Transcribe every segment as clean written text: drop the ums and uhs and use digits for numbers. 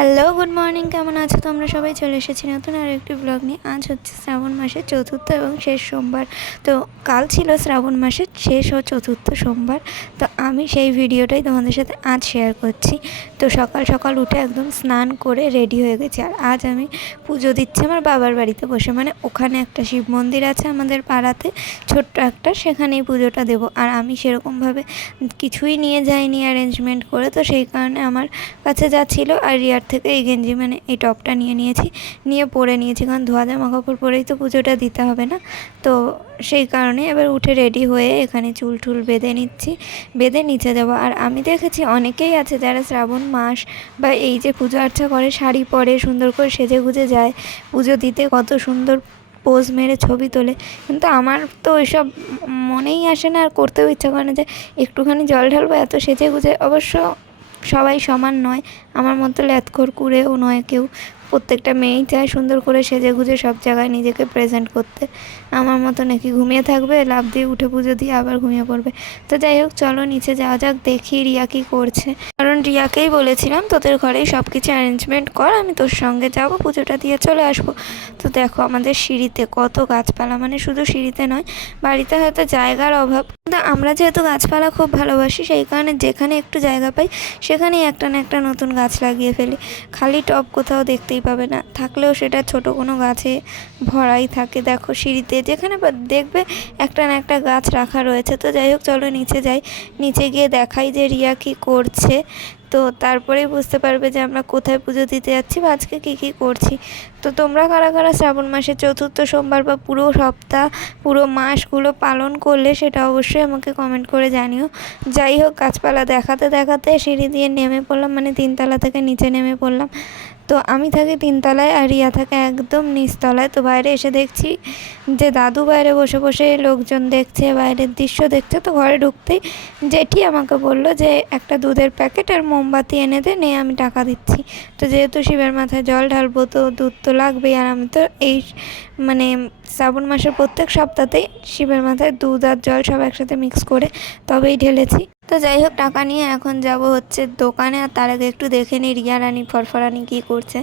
Hello, good morning. কেমন আছো তোমরা সবাই? চলে এসেছি নতুন আর একটি ব্লগ নিয়ে। আজ হচ্ছে শ্রাবণ মাসের চতুর্থ এবং শেষ সোমবার। তো কাল ছিল শ্রাবণ মাসের শেষ ও চতুর্থ সোমবার। তো আমি সেই ভিডিওটাই তোমাদের সাথে আজ শেয়ার করছি। তো সকাল সকাল উঠে একদম স্নান করে রেডি হয়ে গেছি। আর আজ আমি পুজো দিচ্ছি আমার বাবার বাড়িতে বসে, মানে ওখানে একটা শিব মন্দির আছে আমাদের পাড়াতে, ছোট্ট একটা, সেখানেই পুজোটা দেবো। আর আমি সেরকমভাবে কিছুই নিয়ে যাইনি অ্যারেঞ্জমেন্ট করে, তো সেই কারণে আমার কাছে যা ছিল আর রিয়ার থেকে এই গেঞ্জি, মানে এই টপটা নিয়ে পরে নিয়েছি, কারণ ধোয়া জামা কাপড় পরেই তো পুজোটা দিতে হবে না। তো সেই কারণে এবার উঠে রেডি হয়ে এখানে চুল টুল বেঁধে নিচ্ছি, বেঁধে নিচে যাবো। আর আমি দেখেছি অনেকেই আছে যারা শ্রাবণ মাস বা এই যে পুজো আর্চা করে শাড়ি পরে সুন্দর করে সেজে গুজে যায় পুজো দিতে, কত সুন্দর পোজ মেরে ছবি তোলে। কিন্তু আমার তো ওইসব মনেই আসে না, আর করতেও ইচ্ছা করে না যে একটুখানি জল ঢালবো এত সেজে গুজে। অবশ্য সবাই সমান নয়, আমার মতো ল্যাথখোর কুঁড়েও নয় কেউ। প্রত্যেকটা মেয়েই চায় সুন্দর করে সেজে গুজে সব জায়গায় নিজেকে প্রেজেন্ট করতে। আমার মতো নাকি ঘুমিয়ে থাকবে, লাফ দিয়ে উঠে পুজো দিয়ে আবার ঘুমিয়ে পড়বে। তো যাই হোক, চলো নিচে যাওয়া যাক, দেখি রিয়া কী করছে। কারণ রিয়াকেই বলেছিলাম তোদের ঘরেই সব কিছু অ্যারেঞ্জমেন্ট কর, আমি তোর সঙ্গে যাব, পুজোটা দিয়ে চলে আসবো। তো দেখো আমাদের সিঁড়িতে কত গাছপালা, মানে শুধু সিঁড়িতে নয়, বাড়িতে হয়তো জায়গার অভাব, কিন্তু আমরা যেহেতু গাছপালা খুব ভালোবাসি, সেই কারণে যেখানে একটু জায়গা পাই সেখানেই একটা না একটা নতুন গাছ লাগিয়ে ফেলি। খালি টব কোথাও দেখতেই পাবে না, থাকলেও সেটা ছোট কোনো গাছে ভরাই থাকে। দেখো সিঁড়িতে যেখানে দেখবে একটা না একটা গাছ রাখা রয়েছে। তো যাই হোক, চলো নিচে যাই, নিচে গিয়ে দেখাই যে রিয়া কী করছে। তো তারপরেই বুঝতে পারবে যে আমরা কোথায় পুজো দিতে যাচ্ছি বা আজকে কী কী করছি। তো তোমরা কারা কারা শ্রাবণ মাসের চতুর্থ সোমবার বা পুরো সপ্তাহ পুরো মাসগুলো পালন করলে সেটা অবশ্যই আমাকে কমেন্ট করে জানিও। যাই হোক, গাছপালা দেখাতে দেখাতে সিঁড়ি দিয়ে নেমে পড়লাম, মানে 3তলা থেকে নিচে নেমে পড়লাম। তো আমি থাকি 3তলায় আর রিয়া থাকে একদম নিচতলায়। তো বাইরে এসে দেখছি যে দাদু বাইরে বসে বসে লোকজন দেখছে, বাইরের দৃশ্য দেখছে। তো ঘরে ঢুকতেই জেঠি আমাকে বললো যে একটা দুধের প্যাকেট আর মোমবাতি এনে দে, নে আমি টাকা দিচ্ছি। তো যেহেতু শিবের মাথায় জল ঢালবো তো দুধ তো লাগবেই, আর আমি তো এই মানে শ্রাবণ মাসের প্রত্যেক সপ্তাহতেই শিবের মাথায় দুধ আর জল সব একসাথে মিক্স করে তবেই ঢেলেছি। তো যাই হোক, টাকা নিয়ে এখন যাব হচ্ছে দোকানে। আর তার আগে একটু দেখে নিই রিয়া রানী ফরফরানি কী করছে।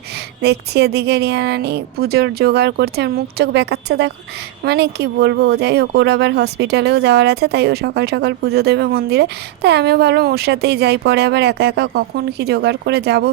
দেখছি এদিকে রিয়া রানী পুজোর জোগাড় করছে, আর মুখ চোখ বেঁকাচ্ছে দেখো, মানে কি বলবো। যাই হোক, ওর আবার হসপিটালেও যাওয়ার আছে, তাই ও সকাল সকাল পুজো দেবে মন্দিরে। তাই আমিও ভাবলাম ওর সাথেই যাই, পরে আবার একা একা কখন কি জোগাড় করে যাব,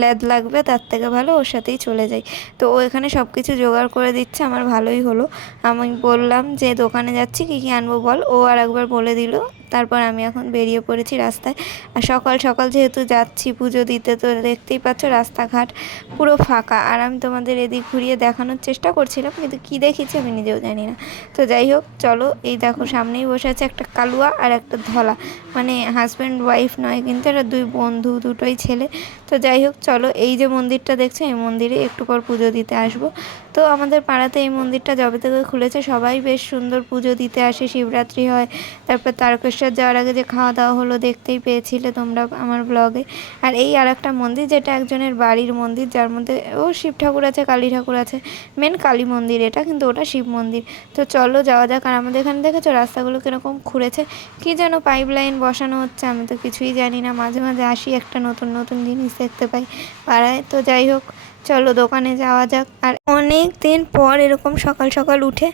ল্যাদ লাগবে, তার থেকে ভালো ওর সাথেই চলে যাই। তো ও এখানে সব কিছু জোগাড় করে দিচ্ছে, আমার ভালোই হলো। আমি বললাম যে দোকানে যাচ্ছি, কী কী আনবো বল, ও আর একবার বলে দিল। তারপর আমি এখন বেরিয়ে পড়েছি রাস্তায়। আর সকাল সকাল যেহেতু যাচ্ছি পুজো দিতে, তো দেখতেই পাচ্ছ রাস্তাঘাট পুরো ফাঁকা। আর আমি তোমাদের এদিক ঘুরিয়ে দেখানোর চেষ্টা করছিলাম, কিন্তু কী দেখেছি আমি নিজেও জানি না। তো যাই হোক, চলো, এই দেখো সামনেই বসে আছে একটা কালুয়া আর একটা ধলা, মানে হাজব্যান্ড ওয়াইফ নয় কিন্তু, এরা দুই বন্ধু, দুটোই ছেলে। তো যাই হোক, চলো, এই যে মন্দিরটা দেখছো, এই মন্দিরে একটু পর পুজো দিতে আসবো। তো আমাদের পাড়াতে এই মন্দিরটা যবে থেকে খুলেছে সবাই বেশ সুন্দর পুজো দিতে আসে, শিবরাত্রি হয়। তারপর তারকেশ্বর যাওয়ার আগে যে খাওয়া দাওয়া হলো দেখতেই পেয়েছিলে তোমরা আমার ব্লগে। আর এই আর একটা মন্দির, যেটা একজনের বাড়ির মন্দির, যার মধ্যে ও শিব ঠাকুর আছে, কালী ঠাকুর আছে। মেন কালী মন্দির এটা, কিন্তু ওটা শিব মন্দির। তো চলো যাওয়া যাক। আর আমাদের এখানে দেখেছো রাস্তাগুলো কীরকম খুঁড়েছে, কী যেন পাইপ লাইন বসানো হচ্ছে, আমি তো কিছুই জানি না। মাঝে মাঝে আসি, একটা নতুন নতুন জিনিস দেখতে পাই পাড়ায়। তো যাই হোক, চলো দোকানে যাওয়া যাক। আর অনেক দিন পর এরকম সকাল সকাল উঠে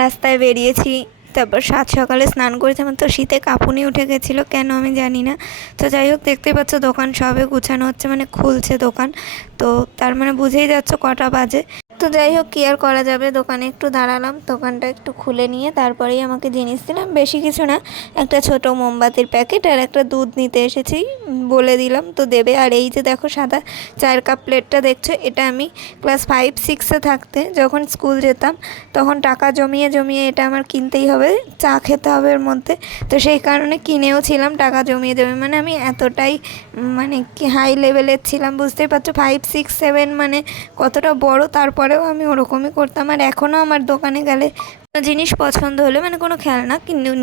রাস্তায় বেরিয়েছি। তারপর সকালে স্নান করেছি, আমার তো শীতে কাঁপুনি উঠে গেছিলো, কেন আমি জানি না। তো যাই হোক, দেখতেই পাচ্ছ দোকান সবে গুছানো হচ্ছে, মানে খুলছে দোকান। তো তার মানে বুঝেই যাচ্ছ কটা বাজে। তো যাই হোক, কী আর করা যাবে, দোকানে একটু দাঁড়ালাম, দোকানটা একটু খুলে নিয়ে তারপরেই আমাকে জিনিস দিলাম, বেশি কিছু না, একটা ছোট মোমবাতির প্যাকেট আর একটা দুধ নিতে এসেছি, বলে দিলাম তো দেবে। আর এই যে দেখো সাদা চায়ের কাপ প্লেটটা দেখছো, এটা আমি ক্লাস 5-6-এ থাকতে যখন স্কুল যেতাম তখন টাকা জমিয়ে জমিয়ে এটা আমার কিনতেই হবে, চা খেতে হবে এর মধ্যে। তো সেই কারণে কিনেও ছিলাম টাকা জমিয়ে জমিয়ে, মানে আমি এতটাই মানে কি হাই লেভেলের ছিলাম, বুঝতেই পারছো 5-6-7 মানে কতটা বড়। তারপরেও আমি ওরকমই করতাম। আর এখনও আমার দোকানে গেলে জিনিস পছন্দ হলে মানে কোনো খেলনা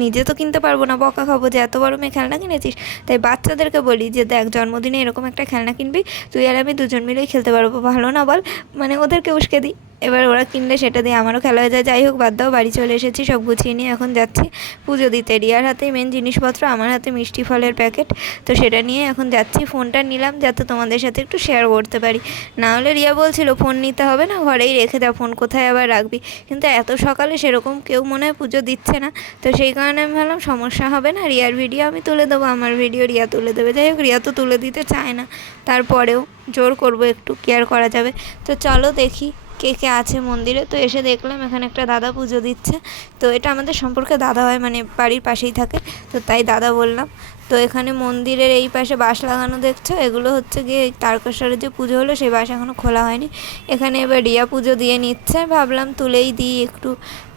নিজে তো কিনতে পারবো না, বকা খাবো যে এত বড় মেয়ে খেলনা কিনেছিস। তাই বাচ্চাদেরকে বলি যে দেখ, জন্মদিনে এরকম একটা খেলনা কিনবি, তুই আর আমি দুজন মিলেই খেলতে পারবো, ভালো না বল? মানে ওদেরকে উস্কে দিই। এবার ওরা কিনলে সেটা দিয়ে আমারও খেলা হয়ে যায়। যাই হোক, বাদ দাও, বাড়ি চলে এসেছি, সব গুছিয়ে নিয়ে এখন যাচ্ছি পুজো দিতে। রিয়ার হাতেই মেন জিনিসপত্র, আমার হাতে মিষ্টি ফলের প্যাকেট। তো সেটা নিয়ে এখন যাচ্ছি। ফোনটা নিলাম যাতে তোমাদের সাথে একটু শেয়ার করতে পারি, না হলে রিয়া বলছিল ফোন নিতে হবে না, ঘরেই রেখে দাও, ফোন কোথায় আবার রাখবি। কিন্তু এত সকালে সেরকম কেউ মনে হয় পুজো দিচ্ছে না, তো সেই কারণে আমি ভাবলাম সমস্যা হবে না, রিয়ার ভিডিও আমি তুলে দেবো, আমার ভিডিও রিয়া তুলে দেবে। যাই হোক, রিয়া তো তুলে দিতে চায় না, তারপরেও জোর করবো একটু, কেয়ার করা যাবে। তো চলো দেখি কে কে আছে মন্দিরে। তো এসে দেখলাম এখানে একটা দাদা পুজো দিচ্ছে। তো এটা আমাদের সম্পর্কে দাদা হয়, মানে বাড়ির পাশেই থাকে, তো তাই দাদা বললাম। তো এখানে মন্দিরের এই পাশে বাঁশ লাগানো দেখছো, এগুলো হচ্ছে গিয়ে তারকেশ্বরের যে পুজো হলো সেই বাঁশ এখনও খোলা হয়নি। এখানে এবার রিয়া পুজো দিয়ে নিচ্ছে, ভাবলাম তুলেই দিই একটু।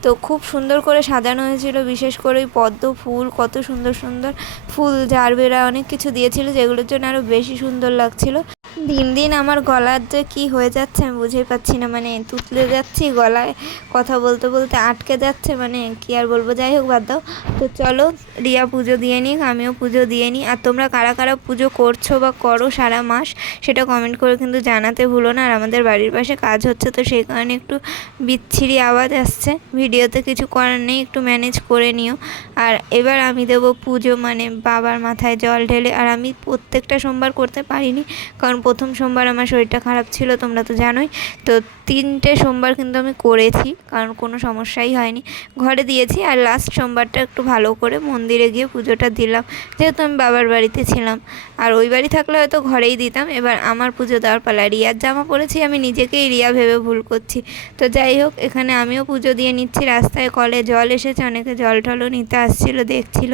তো খুব সুন্দর করে সাজানো হয়েছিল, বিশেষ করে ওই পদ্ম ফুল, কত সুন্দর সুন্দর ফুল, ঝাড়বেরা, অনেক কিছু দিয়েছিল, যেগুলোর জন্য আরও বেশি সুন্দর লাগছিল। দিন দিন আমার গলার যে কী হয়ে যাচ্ছে আমি বুঝেই পাচ্ছি না, মানে তুতলে যাচ্ছি, গলায় কথা বলতে বলতে আটকে যাচ্ছে, মানে কি আর বলবো। যাই হোক, বাদ দাও। তো চলো রিয়া পুজো দিয়ে নিক, আমিও পুজো দিয়ে নিই। আর তোমরা কারা কারা পুজো করছো বা করো সারা মাস, সেটা কমেন্ট করে কিন্তু জানাতে ভুলো না। আর আমাদের বাড়ির পাশে কাজ হচ্ছে, তো সেই কারণে একটু বিচ্ছিরি আওয়াজ আসছে, ভিডিওতে কিছু করার নেই, একটু ম্যানেজ করে নিও। আর এবার আমি দেবো পুজো, মানে বাবার মাথায় জল ঢেলে। আর আমি প্রত্যেকটা সোমবার করতে পারিনি, কারণ প্রথম সোমবার আমার শরীরটা খারাপ ছিল, তোমরা তো জানোই। তো 3টে সোমবার কিন্তু আমি করেছি, কারণ কোনো সমস্যাই হয়নি, ঘরে দিয়েছি। আর লাস্ট সোমবারটা একটু ভালো করে মন্দিরে গিয়ে পুজোটা দিলাম, যেহেতু আমি বাবার বাড়িতে ছিলাম। আর ওই বাড়ি থাকলে হয়তো ঘরেই দিতাম। এবার আমার পুজো দেওয়ার পালা, রিয়ার জামা পরেছি, আমি নিজেকেই রিয়া ভেবে ভুল করছি। তো যাই হোক, এখানে আমিও পুজো দিয়ে নিচ্ছি। রাস্তায় কলে জল এসেছে, অনেকে জল টলও নিতে আসছিল, দেখছিল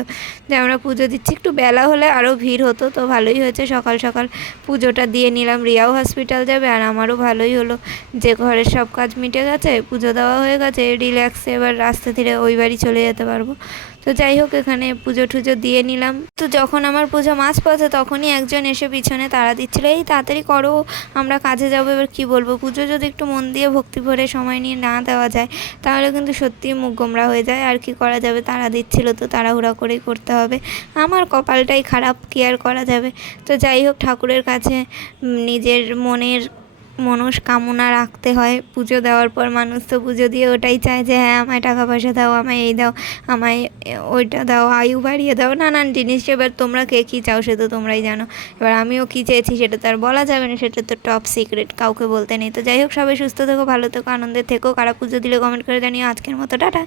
যে আমরা পুজো দিচ্ছি। একটু বেলা হলে আরও ভিড় হতো, তো ভালোই হয়েছে, সকাল সকাল পুজোটা দিয়ে নিলাম। রিয়াও হসপিটাল যাবে, আর আমারও ভালোই হলো যে ঘরের সব কাজ মিটে গেছে, পুজো দেওয়া হয়ে গেছে, রিল্যাক্সে এবার রাস্তা ধীরে ওই বাড়ি চলে যেতে পারবো। তো যাই হোক, এখানে পুজো টুজো দিয়ে নিলাম। তো যখন আমার পুজো মাঝপথে, তখনই একজন এসে পিছনে তাড়া দিচ্ছিল, এই তাড়াতাড়ি করো, আমরা কাজে যাবো। এবার কি বলবো, পুজো যদি একটু মন দিয়ে ভক্তি ভরে সময় নিয়ে না দেওয়া যায়, তাহলে কিন্তু সত্যিই মুখ গোমরা হয়ে যায়। আর কি করা যাবে, তাড়া দিচ্ছিল তো তাড়াহুড়া করেই করতে হবে, আমার কপালটাই খারাপ, কি আর করা যাবে। তো যাই হোক, ঠাকুরের কাছে নিজের মনের মনস্কামনা রাখতে হয়। পুজো দেওয়ার পর মানুষ তো পুজো দিয়ে ওটাই চায় যে হ্যাঁ, আমায় টাকা পয়সা দাও, আমায় এই দাও, আমায় ওইটা দাও, আয়ু বাড়িয়ে দাও, নানান জিনিস। এবার তোমরা কে কী চাও সে তো তোমরাই জানো। এবার আমিও কী চেয়েছি সেটা তো আর বলা যাবে না, সেটা তো টপ সিক্রেট, কাউকে বলতে নেই। তো যাই হোক, সবাই সুস্থ থেকো, ভালো থেকো, আনন্দে থেকো। কারা পুজো দিলে কমেন্ট করে জানিও। আজকের মতো টাটা।